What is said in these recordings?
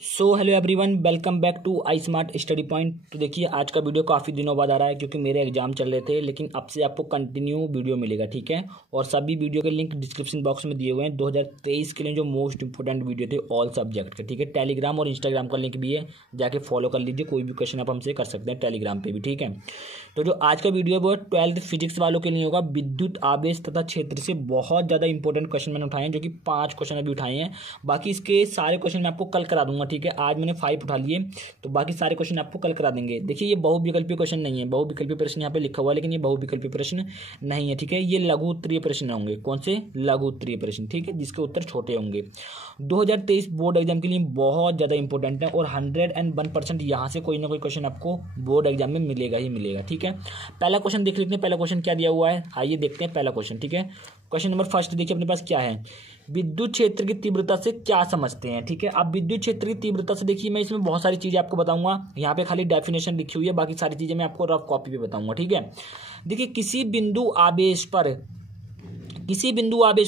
So hello everyone, welcome back to I smart study point. तो देखिए, आज का वीडियो काफ़ी दिनों बाद आ रहा है क्योंकि मेरे एग्जाम चल रहे थे, लेकिन अब से आपको कंटिन्यू वीडियो मिलेगा, ठीक है। और सभी वीडियो के लिंक डिस्क्रिप्शन बॉक्स में दिए हुए हैं। 2023 के लिए जो मोस्ट इंपोर्टेंट वीडियो थे ऑल सब्जेक्ट के, ठीक है। टेलीग्राम और इंस्टाग्राम का लिंक भी है, जाके फॉलो कर लीजिए। कोई भी क्वेश्चन आप हमसे कर सकते हैं टेलीग्राम पर भी, ठीक है। तो जो आज का वीडियो है वो 12th फिजिक्स वालों के लिए होगा। विद्युत आवेश तथा क्षेत्र से बहुत ज़्यादा इंपॉर्टेंट क्वेश्चन मैंने उठाए हैं, जो कि 5 क्वेश्चन अभी उठाए हैं। बाकी इसके सारे क्वेश्चन मैं आपको कल करा दूंगा, ठीक है। आज मैंने 5 उठा लिए, तो बाकी सारे क्वेश्चन आपको कल करा देंगे। देखिए, ये बहुविकल्पीय क्वेश्चन नहीं है, बहुविकल्पीय प्रश्न यहाँ पे लिखा हुआ है, लेकिन ये बहुविकल्पीय प्रश्न नहीं है, ठीक है। ये लघु उत्तरीय प्रश्न होंगे। कौन से? लघु उत्तरीय प्रश्न, ठीक है, जिसके उत्तर छोटे होंगे। 2023 बोर्ड एग्जाम के लिए बहुत ज़्यादा इंपॉर्टेंट है और 101% यहाँ से कोई ना कोई क्वेश्चन आपको बोर्ड एग्जाम में मिलेगा ही मिलेगा, ठीक है। पहला क्वेश्चन देख लेते हैं। पहला क्वेश्चन क्या दिया हुआ है, आइए देखते हैं पहला क्वेश्चन, ठीक है। क्वेश्चन नंबर फर्स्ट देखिए अपने पास क्या है। विद्युत क्षेत्र की तीव्रता से क्या समझते हैं, ठीक है। अब विद्युत क्षेत्र की तीव्रता से देखिए, मैं इसमें बहुत सारी चीजें आपको बताऊंगा। यहाँ पे खाली डेफिनेशन लिखी हुई है, बाकी सारी चीजें मैं आपको रफ कॉपी पे बताऊंगा, ठीक है। देखिए, किसी बिंदु आवेश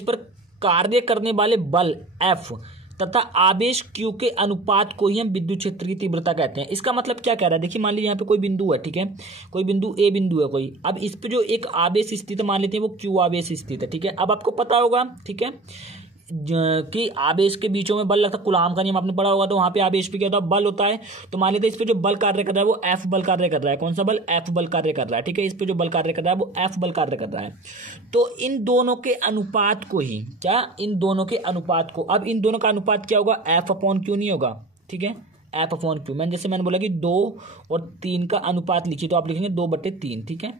पर कार्य करने वाले बल F तथा आवेश Q के अनुपात को ही हम विद्युत क्षेत्र की तीव्रता कहते हैं। इसका मतलब क्या कह रहा है, देखिए, मान लीजिए यहाँ पे कोई बिंदु है, ठीक है। कोई बिंदु A बिंदु है कोई। अब इस पे जो एक आवेश स्थित है, मान लेते हैं वो Q आवेश स्थित है, ठीक है। अब आपको पता होगा, ठीक है, कि आवेश के बीचों में बल लगता है। कूलाम का नियम आपने पढ़ा होगा, तो वहां पे आवेश पे क्या होता है, बल होता है। तो मान लेते हैं इस पे जो बल कार्य कर रहा है वो F बल कार्य कर रहा है। कौन सा बल? F बल कार्य कर रहा है, ठीक है। इस पे जो बल कार्य कर रहा है वो F बल कार्य कर रहा है। तो इन दोनों के अनुपात को ही क्या, इन दोनों के अनुपात को, अब इन दोनों का अनुपात क्या होगा, F/Q नहीं होगा, ठीक है। F/Q मैंने बोला कि 2 और 3 का अनुपात लिखिए, तो आप लिखेंगे 2/3, ठीक है।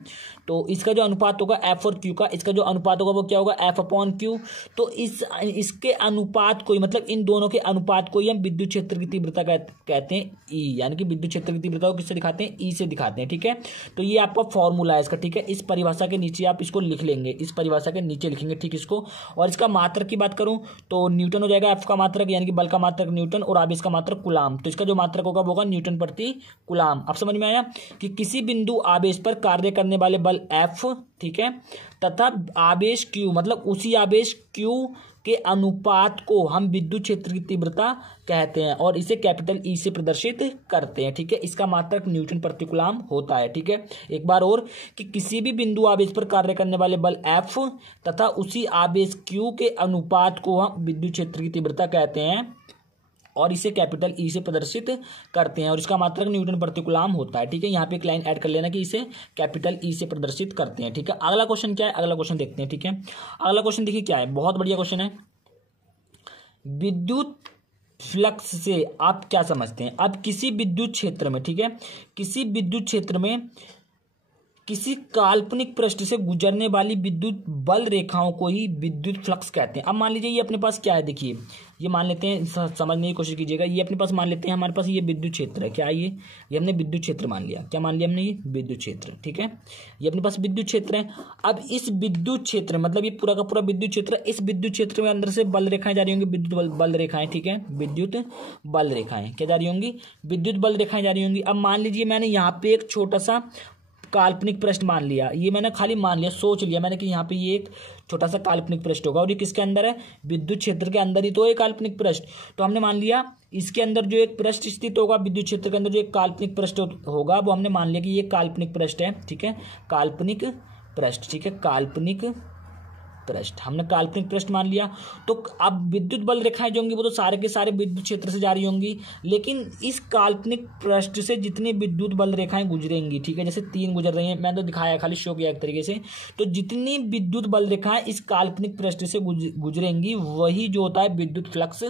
तो इसका जो अनुपात होगा F और Q का, इसका जो अनुपात होगा वो क्या होगा, F/Q। तो इसके अनुपात को ही, मतलब इन दोनों के अनुपात को ही हम विद्युत क्षेत्र की तीव्रता कहते हैं, E। यानी कि विद्युत क्षेत्र की तीव्रता को किससे दिखाते हैं, E से दिखाते हैं, ठीक है। तो ये आपका फॉर्मूला है इसका, ठीक है। इस परिभाषा के नीचे आप इसको लिख लेंगे, इस परिभाषा के नीचे लिखेंगे, ठीक इसको। और इसका मात्रक की बात करूं तो न्यूटन हो जाएगा। F का मात्रक यानी कि बल का मात्रक न्यूटन और आवेश का मात्रक कूलाम। तो इसका जो मात्रक होगा वो होगा न्यूटन प्रति कूलाम। अब समझ में आया कि किसी बिंदु आवेश पर कार्य करने वाले बल F, ठीक है, तथा आवेश Q, मतलब उसी आवेश Q के अनुपात को हम विद्युत क्षेत्र की तीव्रता कहते हैं और इसे कैपिटल E से प्रदर्शित करते हैं, ठीक है। इसका मात्रक न्यूटन प्रति कूलाम होता है, ठीक है। एक बार और, कि किसी भी बिंदु आवेश पर कार्य करने वाले बल F तथा उसी आवेश Q के अनुपात को हम विद्युत क्षेत्र की तीव्रता कहते हैं और इसे कैपिटल E से प्रदर्शित करते हैं और इसका मात्रक न्यूटन प्रति कूलाम होता है, ठीक है। यहाँ पे एक लाइन ऐड कर लेना कि इसे कैपिटल E से प्रदर्शित करते हैं, ठीक है। अगला क्वेश्चन क्या है, अगला क्वेश्चन देखते हैं, ठीक है। अगला क्वेश्चन देखिए क्या है, बहुत बढ़िया क्वेश्चन है। विद्युत फ्लक्स से आप क्या समझते हैं। अब किसी विद्युत क्षेत्र में, ठीक है, किसी विद्युत क्षेत्र में किसी काल्पनिक पृष्ठ से गुजरने वाली विद्युत बल रेखाओं को ही विद्युत फ्लक्स कहते हैं। अब मान लीजिए ये अपने पास क्या है, देखिए, ये मान लेते हैं, समझने की कोशिश कीजिएगा। ये अपने पास मान लेते हैं, हमारे पास ये विद्युत क्षेत्र है, क्या है ये हमने विद्युत क्षेत्र मान लिया। क्या मान लिया हमने, ये विद्युत क्षेत्र, ठीक है। ये अपने पास विद्युत क्षेत्र है। अब इस विद्युत क्षेत्र, मतलब ये पूरा का पूरा विद्युत क्षेत्र, इस विद्युत क्षेत्र में अंदर से बल रेखाएं जा रही होंगी, विद्युत बल रेखाएं, ठीक है। विद्युत बल रेखाएं क्या जा रही होंगी, विद्युत बल रेखाएं जा रही होंगी। अब मान लीजिए मैंने यहाँ पे एक छोटा सा काल्पनिक पृष्ठ मान लिया, ये मैंने खाली मान लिया, सोच लिया मैंने कि यहाँ पे ये एक छोटा सा काल्पनिक पृष्ठ होगा और ये किसके अंदर है, विद्युत क्षेत्र के अंदर ही तो है काल्पनिक पृष्ठ। तो हमने मान लिया इसके अंदर जो एक पृष्ठ स्थित होगा, विद्युत क्षेत्र के अंदर जो एक काल्पनिक पृष्ठ होगा, वो हमने मान लिया कि ये काल्पनिक पृष्ठ है, ठीक है। काल्पनिक पृष्ठ, ठीक है, काल्पनिक पृष्ठ, हमने काल्पनिक पृष्ठ मान लिया। तो अब विद्युत बल रेखाएं जो होंगी वो तो सारे के सारे विद्युत क्षेत्र से जा रही होंगी, लेकिन इस काल्पनिक पृष्ठ से जितनी विद्युत बल रेखाएं गुजरेंगी, ठीक है, जैसे 3 गुजर रही हैं, मैं तो दिखाया, खाली शो किया एक तरीके से। तो जितनी विद्युत बल रेखाएं इस काल्पनिक पृष्ठ से गुजरेंगी, वही जो होता है विद्युत फ्लक्स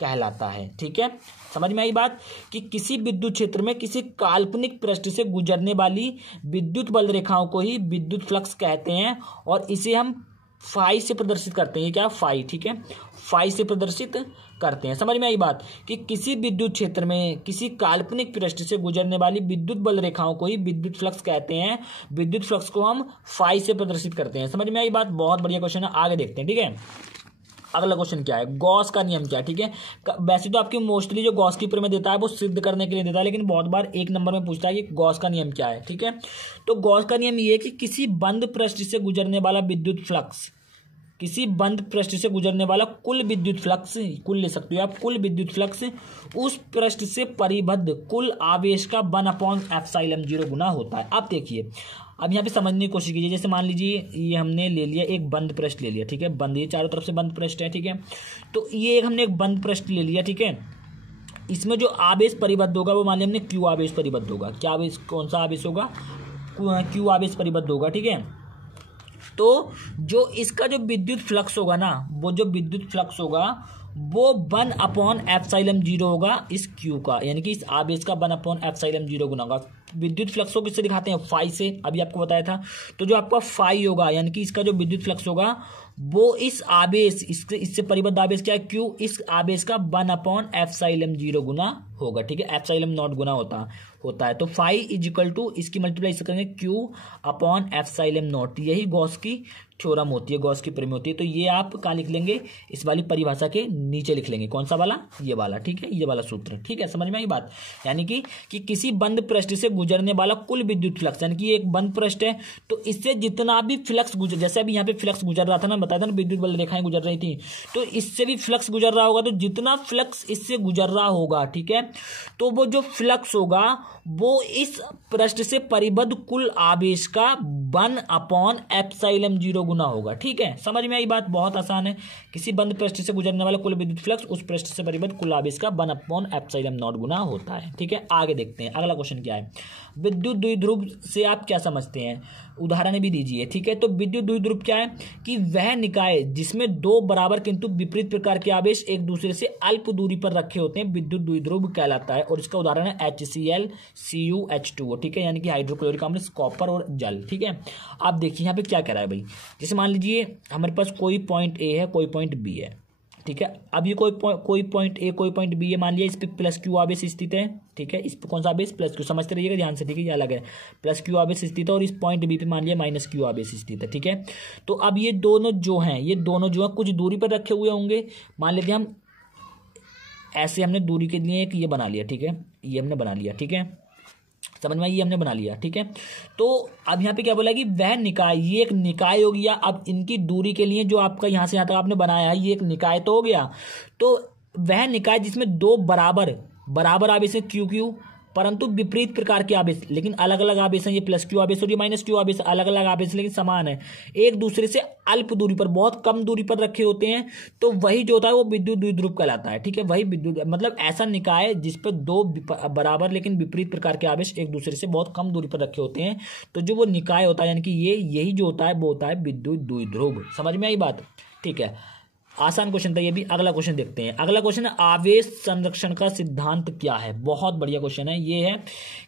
कहलाता है, ठीक है। समझ में आई बात, कि किसी विद्युत क्षेत्र में किसी काल्पनिक पृष्ठ से गुजरने वाली विद्युत बल रेखाओं को ही विद्युत फ्लक्स कहते हैं और इसे हम फाई से प्रदर्शित करते हैं। ये क्या, फाई, ठीक है, फाई से प्रदर्शित करते हैं। समझ में आई बात, कि किसी विद्युत क्षेत्र में किसी काल्पनिक पृष्ठ से गुजरने वाली विद्युत बल रेखाओं को ही विद्युत फ्लक्स कहते हैं। विद्युत फ्लक्स को हम फाई से प्रदर्शित करते हैं। समझ में आई बात, बहुत बढ़िया क्वेश्चन है। आगे देखते हैं, ठीक है। अगला क्वेश्चन क्या है, गॉस का नियम क्या है, ठीक है। वैसे तो आपकी मोस्टली जो गॉस की प्रमेय देता है वो सिद्ध करने के लिए देता है, लेकिन बहुत बार 1 नंबर में पूछता है कि गॉस का नियम क्या है, ठीक है। तो गॉस का नियम ये है कि किसी बंद पृष्ठ से गुजरने वाला विद्युत फ्लक्स किसी बंद पृष्ठ से गुजरने वाला कुल विद्युत फ्लक्स, कुल ले सकते हो आप, कुल विद्युत फ्लक्स उस पृष्ठ से परिबद्ध कुल आवेश का 1/ε0 गुना होता है। अब देखिए, अब यहाँ पे समझने की कोशिश कीजिए। जैसे मान लीजिए ये हमने ले लिया एक बंद पृष्ठ ले लिया, ठीक है, बंद, ये चारों तरफ से बंद पृष्ठ है, ठीक है। तो ये एक हमने एक बंद पृष्ठ ले लिया, ठीक है। इसमें जो आवेश परिबद्ध होगा वो मान लिया हमने क्यू आवेश परिबद्ध होगा। क्या आवेश, कौन सा आवेश होगा? क्यू आवेश परिबद्ध होगा, ठीक है। तो जो इसका जो विद्युत फ्लक्स होगा ना, वो जो विद्युत फ्लक्स होगा वो 1/ε0 होगा इस क्यू का, यानी कि इस आवेश का 1/ε0 गुना होगा। विद्युत फ्लक्स को किससे दिखाते हैं? फाई से, अभी आपको बताया था। तो जो आपका फाई होगा, यानी कि इसका जो विद्युत फ्लक्स होगा वो इस आवेश, इससे परिबद्ध आवेश क्या है? क्यू, इस आवेश का 1/ε0 गुना होगा, ठीक है। ε0 गुना होता है। तो फाई इज इक्वल टू, इसकी मल्टीप्लाई इससे करेंगे Q/ε0। यही गॉस की थ्योरम होती है, गॉस की प्रमेय होती है। तो ये आप कहाँ लिख लेंगे? इस वाली परिभाषा के नीचे लिख लेंगे। कौन सा वाला? ये वाला, ठीक है, ये वाला सूत्र, ठीक है। समझ में आई बात? यानी कि किसी बंद पृष्ठ से गुजरने वाला कुल विद्युत फ्लक्स, यानी कि एक बंद पृष्ठ है तो इससे जितना भी फ्लक्स गुजर, जैसे अभी यहाँ पे फ्लक्स गुजर रहा था ना, बताया था ना, विद्युत बल रेखाएं गुजर रही थी, तो इससे भी फ्लक्स गुजर रहा होगा। तो जितना फ्लक्स इससे गुजर रहा होगा, ठीक है, तो वो जो फ्लक्स होगा वो इस पृष्ठ से परिबद्ध कुल आवेश का 1/ε0 गुना होगा, ठीक है। समझ में आई बात? बहुत आसान है। किसी बंद पृष्ठ से गुजरने वाला कुल विद्युत फ्लक्स उस पृष्ठ से परिबद्ध कुल आवेश का 1/ε0 गुना होता है, ठीक है। आगे देखते हैं अगला क्वेश्चन क्या है। विद्युत द्विध्रुव से आप क्या समझते हैं? उदाहरण भी दीजिए, ठीक है। तो विद्युत द्विध्रुव क्या है कि वह निकाय जिसमें दो बराबर किंतु विपरीत प्रकार के आवेश एक दूसरे से अल्प दूरी पर रखे होते हैं विद्युत द्विध्रुव कहलाता है। और इसका उदाहरण है HCl CuH2O, ठीक है, यानी कि हाइड्रोक्लोरिक अम्ल, कॉपर और जल, ठीक है। आप देखिए यहाँ पे क्या कह रहा है भाई। जैसे मान लीजिए हमारे पास कोई पॉइंट ए है, कोई पॉइंट बी है, ठीक है। अब ये कोई पॉइंट ए, कोई पॉइंट बी है, मान लिया इस पे प्लस क्यू आवेश स्थित है, ठीक है। इस पे कौन सा आवेश? प्लस क्यू, समझते रहिएगा ध्यान से, ठीक है, ये अलग है। प्लस क्यू आवेश स्थित है और इस पॉइंट बी पे मान लिया माइनस क्यू आवेश स्थित है, ठीक है। तो अब ये दोनों जो हैं कुछ दूरी पर रखे हुए होंगे। मान लेते हैं हम ऐसे, हमने दूरी के लिए एक ये बना लिया, ठीक है, ये हमने बना लिया, ठीक है, समझ में, ये हमने बना लिया, ठीक है। तो अब यहाँ पे क्या बोला कि वह निकाय, ये एक निकाय हो गया। अब इनकी दूरी के लिए जो आपका यहाँ से यहाँ तक आपने बनाया है, ये एक निकाय तो हो गया। तो वह निकाय जिसमें दो बराबर आवेश है क्यू, परंतु विपरीत प्रकार के आवेश, लेकिन अलग अलग आवेश हैं। ये प्लस क्यू आवेश और ये माइनस क्यू आवेश, अलग अलग आवेश लेकिन समान है, एक दूसरे से अल्प दूरी पर, बहुत कम दूरी पर रखे होते हैं। तो वही जो होता है वो विद्युत द्विध्रुव कहलाता है, ठीक है। वही विद्युत, मतलब ऐसा निकाय जिस पर दो बराबर लेकिन विपरीत प्रकार के आवेश एक दूसरे से बहुत कम दूरी पर रखे होते हैं, तो जो वो निकाय होता है, यानी कि यही जो होता है वो होता है विद्युत द्विध्रुव। समझ में आई बात? ठीक है, आसान क्वेश्चन था ये भी। अगला क्वेश्चन देखते हैं। अगला क्वेश्चन है आवेश संरक्षण का सिद्धांत क्या है? बहुत बढ़िया क्वेश्चन है। ये है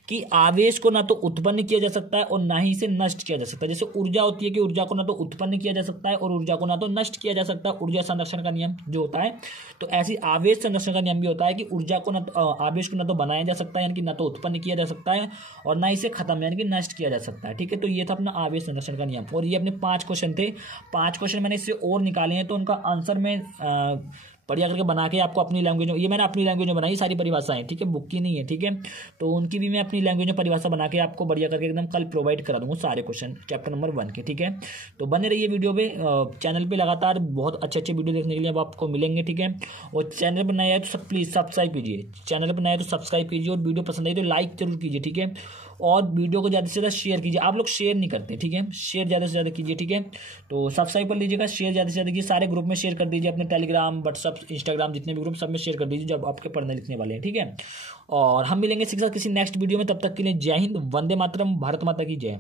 कि आवेश को ना तो उत्पन्न किया जा सकता है और ना ही इसे नष्ट किया जा सकता है। जैसे ऊर्जा होती है कि ऊर्जा को ना तो उत्पन्न किया जा सकता है और ऊर्जा को ना तो नष्ट किया जा सकता है, ऊर्जा संरक्षण का नियम जो होता है। तो ऐसी आवेश संरक्षण का नियम भी होता है कि ऊर्जा को ना तो, आवेश को ना तो बनाया जा सकता है, यानी कि ना तो उत्पन्न किया जा सकता है, और ना इसे खत्म यानी कि नष्ट किया जा सकता है, ठीक है। तो ये था अपना आवेश संरक्षण का नियम। और ये अपने 5 क्वेश्चन थे। 5 क्वेश्चन मैंने इससे और निकाले हैं, तो उनका आंसर में बढ़िया करके बना के आपको अपनी लैंग्वेज में, ये मैंने अपनी लैंग्वेज में बनाई सारी परिभाषाएं, ठीक है, बुक की नहीं है, ठीक है। तो उनकी भी मैं अपनी लैंग्वेज में परिभाषा बना के आपको बढ़िया करके एकदम कल प्रोवाइड करा दूंगा सारे क्वेश्चन चैप्टर नंबर 1 के, ठीक है। तो बने रहिए वीडियो पे, चैनल पे लगातार बहुत अच्छे अच्छे वीडियो देखने के लिए अब आपको मिलेंगे, ठीक है। और चैनल पर नया है तो प्लीज़ सब्सक्राइब कीजिए, चैनल पर नया है तो सब्सक्राइब कीजिए, और वीडियो पसंद आई तो लाइक जरूर कीजिए, ठीक है। और वीडियो को ज़्यादा से ज़्यादा शेयर कीजिए। आप लोग शेयर नहीं करते, ठीक है, शेयर ज़्यादा से ज़्यादा कीजिए, ठीक है। तो सब्सक्राइब कर लीजिएगा, शेयर ज़्यादा से ज़्यादा कीजिए, सारे ग्रुप में शेयर कर दीजिए, अपने टेलीग्राम, व्हाट्सअप, इंस्टाग्राम, जितने भी ग्रुप सब में शेयर कर दीजिए जब आपके पढ़ने लिखने वाले हैं, ठीक है। और हम मिलेंगे शिक्षा किसी नेक्स्ट वीडियो में, तब तक के लिए जय हिंद, वंदे मातरम, भारत माता की जय।